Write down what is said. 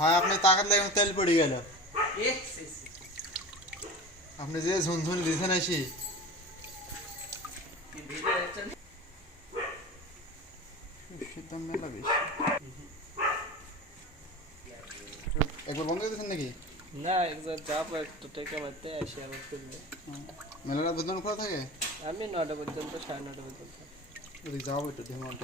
হয় আপনি তাকাত লাগে তেল পড়ে গেল। আপনি যে ঝুনঝুন দিয়েছেন আসি একবার বন্ধ করে দিয়েছেন নাকি? না একবার যাব একটু টেকে মারতে আসি আবার ফিরবে। হ্যাঁ। মেলাটা রাত পর্যন্ত খোলা থাকে? আমি নটা পর্যন্ত সাড়ে নটা পর্যন্ত। যাব একটু ধীমান